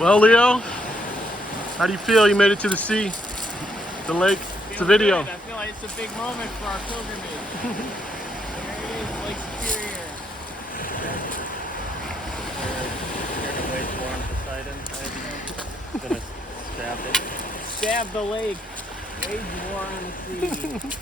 Well, Leo, how do you feel? You made it to the sea, the lake. It's a video. Good. I feel like it's a big moment for our pilgrimage. There it is, Lake Superior. You're gonna wage war on Poseidon, right? Gonna stab it. Stab the lake. Wage war on the sea.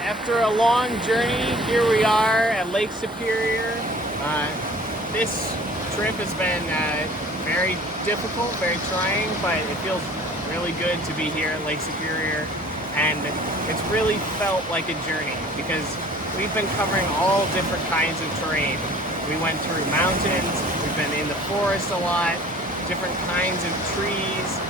After a long journey, here we are at Lake Superior. This trip has been very difficult, very trying, but it feels really good to be here at Lake Superior. And it's really felt like a journey because we've been covering all different kinds of terrain. We went through mountains, we've been in the forest a lot, different kinds of trees,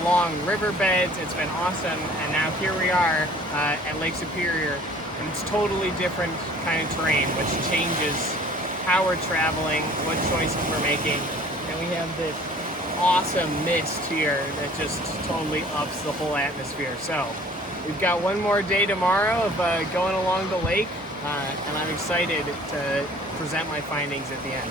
along riverbeds. It's been awesome, and now here we are at Lake Superior, and it's totally different kind of terrain, which changes how we're traveling, what choices we're making, and we have this awesome mist here that just totally ups the whole atmosphere. So we've got one more day tomorrow of going along the lake, and I'm excited to present my findings at the end.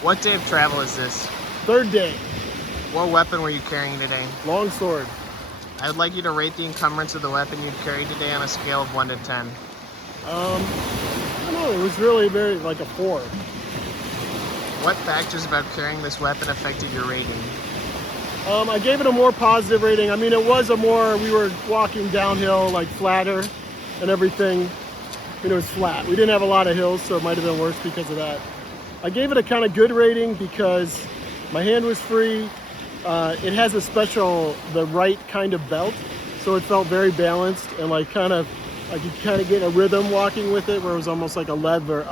What day of travel is this? Third day, What weapon were you carrying today? long sword. I would like you to rate the encumbrance of the weapon you'd carry today on a scale of 1 to 10. I don't know, it was really like a 4. What factors about carrying this weapon affected your rating? I gave it a more positive rating. I mean, it was we were walking downhill, like flatter and everything. It was flat. We didn't have a lot of hills, so it might have been worse because of that. I gave it a kind of good rating because my hand was free. It has the right kind of belt, so it felt very balanced and I could kind of get a rhythm walking with it, where it was almost like a lever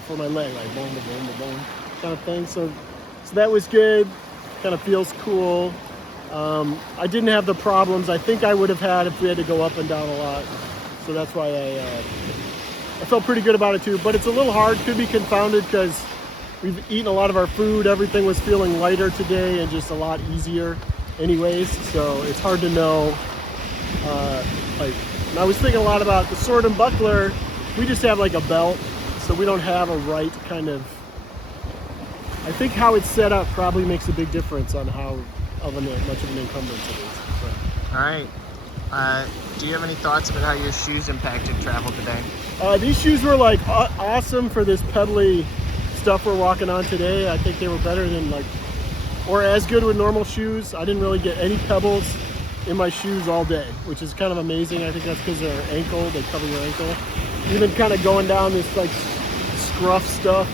for my leg, like boom, boom, boom, boom, kind of thing. So that was good. Kind of feels cool. I didn't have the problems I think I would have had if we had to go up and down a lot. So that's why I felt pretty good about it too. But it's a little hard, could be confounded because we've eaten a lot of our food. Everything was feeling lighter today and just a lot easier anyways. So it's hard to know. And I was thinking a lot about the sword and buckler. We just have like a belt, so we don't have a right kind of. I think how it's set up probably makes a big difference on how much of an encumbrance it is. So. All right. Do you have any thoughts about how your shoes impacted travel today? These shoes were like awesome for this pebbly stuff we're walking on today. I think they were better than or as good with normal shoes. I didn't really get any pebbles in my shoes all day, which is kind of amazing. I think that's because they're ankle, they cover your ankle. Even kind of going down this like scruff stuff,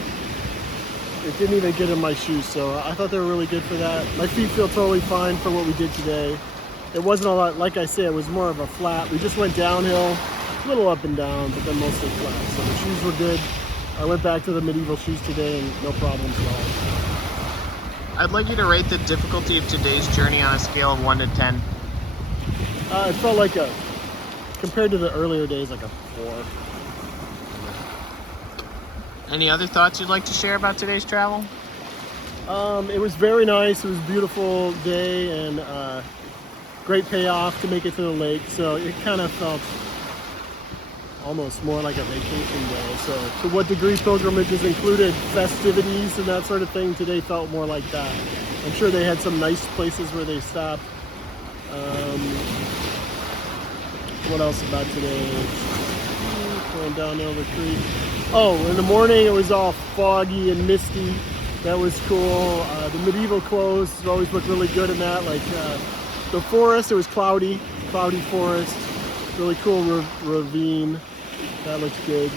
it didn't even get in my shoes, so I thought they were really good for that. My feet feel totally fine for what we did today. It wasn't a lot, like I said, it was more of a flat. We just went downhill, a little up and down, but then mostly flat. So the shoes were good. I went back to the medieval shoes today and no problems at all. I'd like you to rate the difficulty of today's journey on a scale of 1 to 10. It felt like compared to the earlier days, like a 4. Any other thoughts you'd like to share about today's travel? It was very nice. It was a beautiful day and great payoff to make it to the lake. So it kind of felt almost more like a vacation day. So to what degree pilgrimages included festivities and that sort of thing, today felt more like that. I'm sure they had some nice places where they stopped. What else about today? Going downhill the creek. Oh, in the morning it was all foggy and misty. That was cool. The medieval clothes always look really good in that. Like the forest, it was cloudy forest. Really cool ravine. That looks good.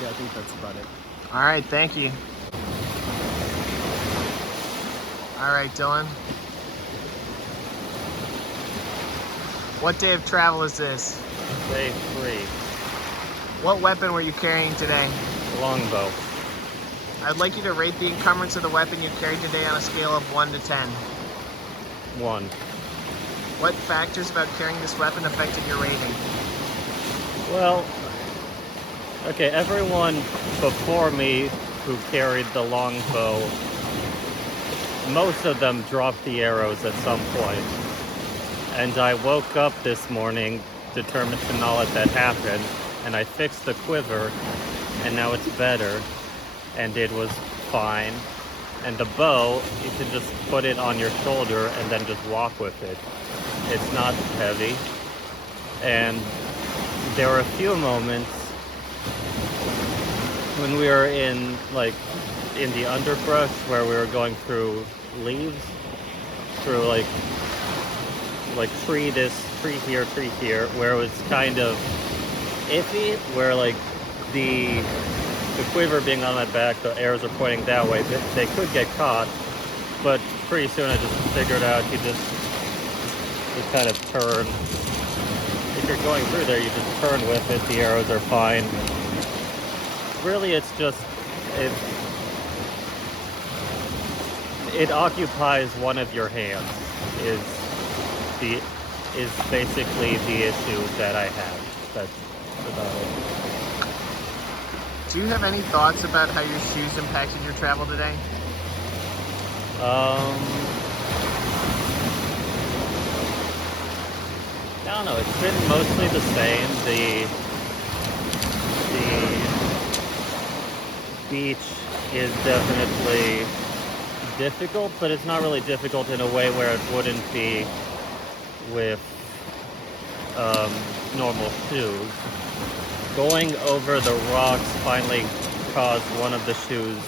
Yeah, I think that's about it. All right, thank you. All right, Dylan. What day of travel is this? Day 3. What weapon were you carrying today? Longbow. I'd like you to rate the encumbrance of the weapon you carried today on a scale of 1 to 10. 1. What factors about carrying this weapon affected your rating? Well, okay, everyone before me who carried the longbow, most of them dropped the arrows at some point. And I woke up this morning determined to not let that happen, and I fixed the quiver, and now it's better, and it was fine. And the bow, you can just put it on your shoulder and then just walk with it. It's not heavy. And there were a few moments when we were in the underbrush where we were going through leaves, through like tree here, where it was kind of iffy, where like the quiver being on my back, the arrows are pointing that way, they could get caught, but pretty soon I just figured out you kind of turn. If you're going through there, you just turn with it, the arrows are fine. Really, it's just, it occupies one of your hands, is basically the issue that I have. That's about it. Do you have any thoughts about how your shoes impacted your travel today? I don't know, it's been mostly the same. The beach is definitely difficult, but it's not really difficult in a way where it wouldn't be with normal shoes. Going over the rocks finally caused one of the shoes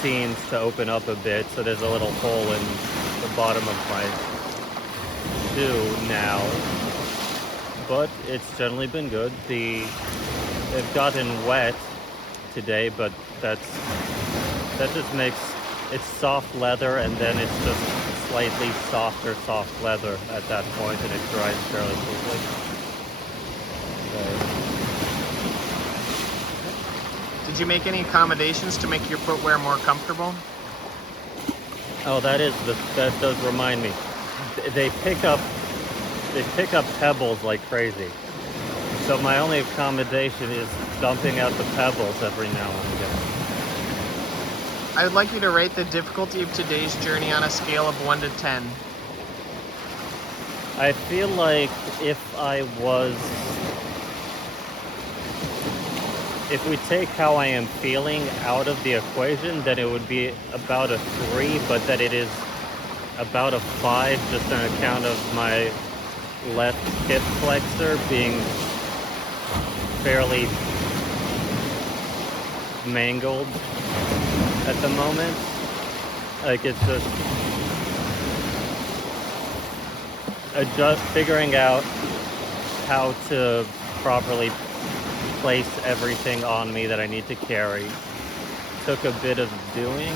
seams to open up a bit, so there's a little hole in the bottom of my shoe now. But it's generally been good. They've gotten wet today, but that just makes it soft leather, and then it's just slightly softer soft leather at that point, and it dries fairly quickly. Did you make any accommodations to make your footwear more comfortable? Oh, that does remind me. They pick up pebbles like crazy. So my only accommodation is dumping out the pebbles every now and again. I would like you to rate the difficulty of today's journey on a scale of 1 to 10. I feel like if we take how I am feeling out of the equation, then it would be about a 3, but that it is about a 5 just on account of my left hip flexor being fairly mangled at the moment. Like it's just figuring out how to properly place everything on me that I need to carry. Took a bit of doing,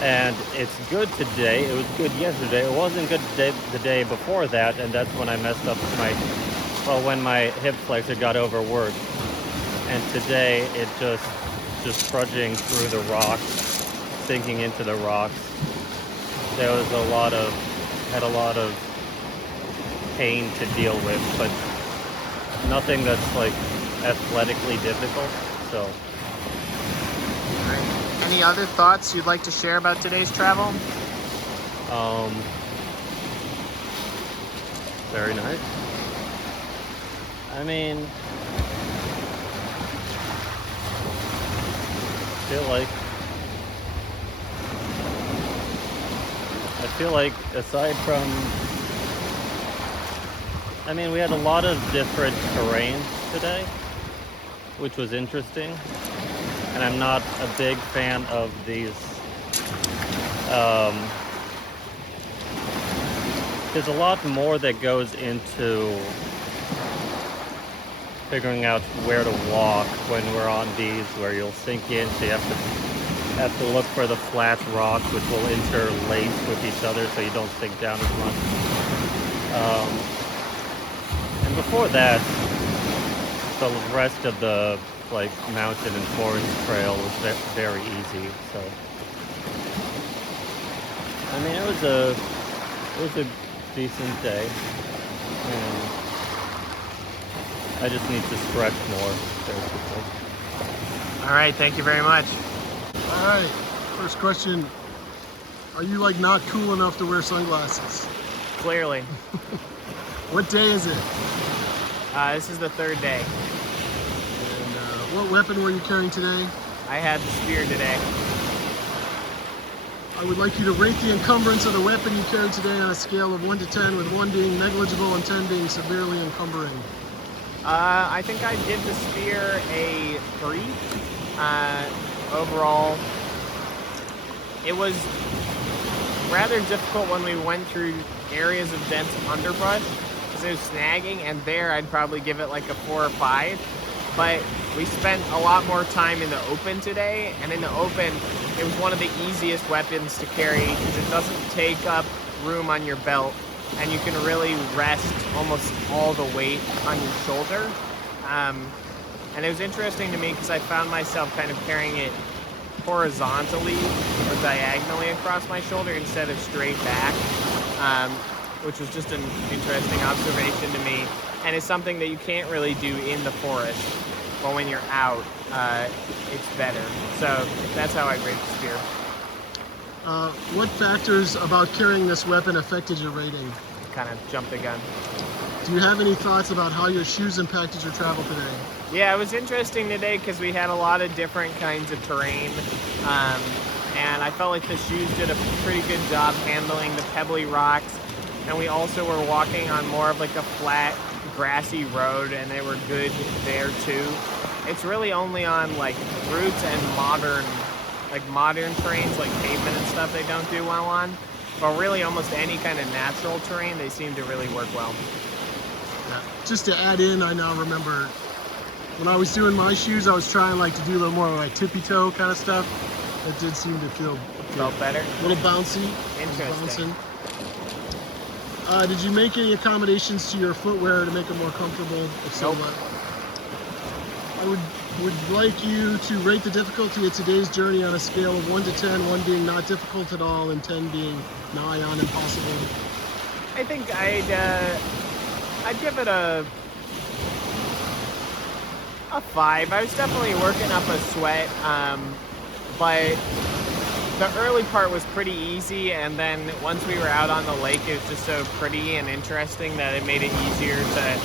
and it's good today. It was good yesterday. It wasn't good the day before that, and that's when I messed up when my hip flexor got overworked. And today it just trudging through the rocks, sinking into the rocks. There was had a lot of pain to deal with, but nothing that's like athletically difficult. So. Any other thoughts you'd like to share about today's travel? Very nice. I mean, I feel like aside from, we had a lot of different terrains today, which was interesting. And I'm not a big fan of these. There's a lot more that goes into figuring out where to walk when we're on these, where you'll sink in, so you have to look for the flat rocks, which will interlace with each other, so you don't sink down as much. And before that, the rest of the mountain and forest trail was very easy. So it was a decent day, and I just need to stretch more, basically. All right, thank you very much. All right, first question. Are you not cool enough to wear sunglasses? Clearly. What day is it? This is the third day. What weapon were you carrying today? I had the spear today. I would like you to rate the encumbrance of the weapon you carried today on a scale of 1 to 10, with 1 being negligible and 10 being severely encumbering. I think I'd give the spear a 3. Overall, it was rather difficult when we went through areas of dense underbrush because it was snagging, and there I'd probably give it like a 4 or 5. But we spent a lot more time in the open today, and in the open, it was one of the easiest weapons to carry because it doesn't take up room on your belt, and you can really rest almost all the weight on your shoulder. And it was interesting to me because I found myself kind of carrying it horizontally or diagonally across my shoulder instead of straight back, which was just an interesting observation to me. And it's something that you can't really do in the forest, but when you're out, it's better. So that's how I rate the spear. What factors about carrying this weapon affected your rating? Kind of jumped the gun. Do you have any thoughts about how your shoes impacted your travel today? Yeah, it was interesting today because we had a lot of different kinds of terrain. And I felt like the shoes did a pretty good job handling the pebbly rocks. And we also were walking on more of like a flat, grassy road, and they were good there too. It's really only on like roots and modern terrains like pavement and stuff they don't do well on. But really almost any kind of natural terrain, they seem to really work well. Yeah. Just to add in, I now remember when I was doing my shoes, I was trying to do a little more like tippy toe kind of stuff. It did seem to feel Felt better? A little bouncy. Interesting. Did you make any accommodations to your footwear to make it more comfortable? If so, Nope. I would like you to rate the difficulty of today's journey on a scale of 1 to 10, 1 being not difficult at all and 10 being nigh on impossible. I think I'd give it a 5. I was definitely working up a sweat, but the early part was pretty easy, and then once we were out on the lake, it was just so pretty and interesting that it made it easier to,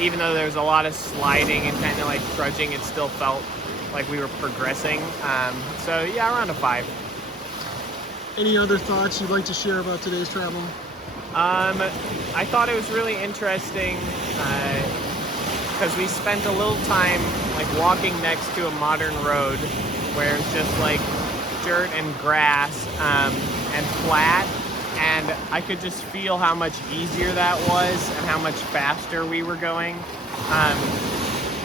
even though there was a lot of sliding and kind of like trudging, it still felt like we were progressing. So yeah, around a 5. Any other thoughts you'd like to share about today's travel? I thought it was really interesting because we spent a little time like walking next to a modern road where it's just like dirt and grass and flat, and I could just feel how much easier that was and how much faster we were going.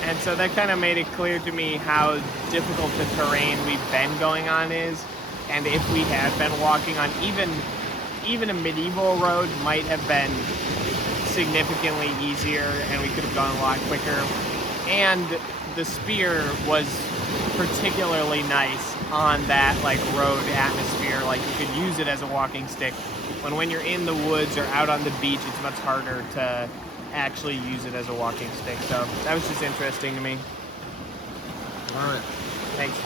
And so that kind of made it clear to me how difficult the terrain we've been going on is, and if we had been walking on even a medieval road might have been significantly easier and we could have gone a lot quicker. And the spear was particularly nice on that like road atmosphere. Like you could use it as a walking stick when you're in the woods or out on the beach. It's much harder to actually use it as a walking stick. So that was just interesting to me. All right. Thanks.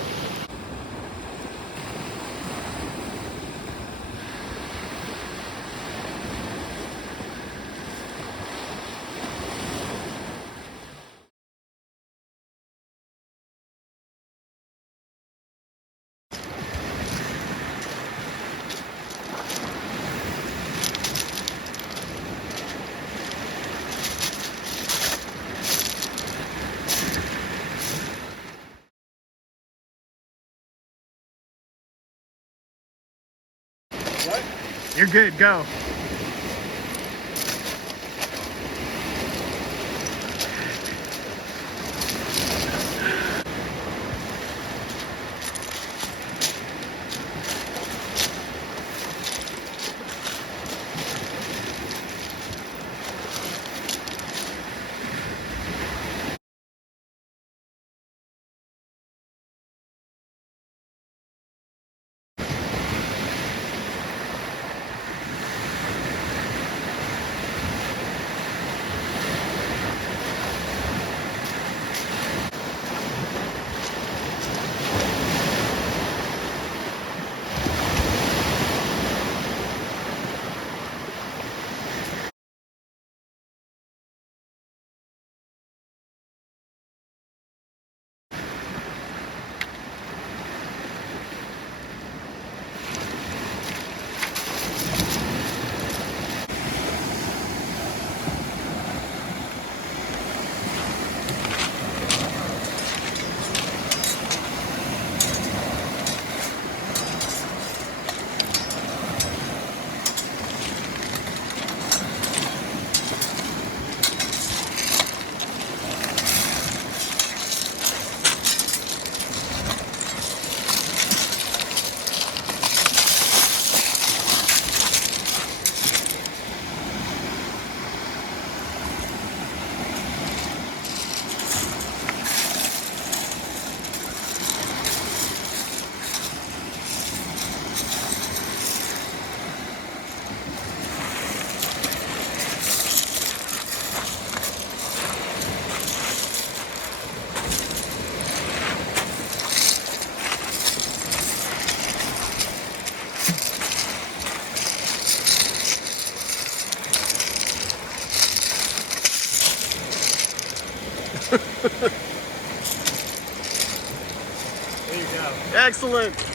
What? You're good, go. Excellent.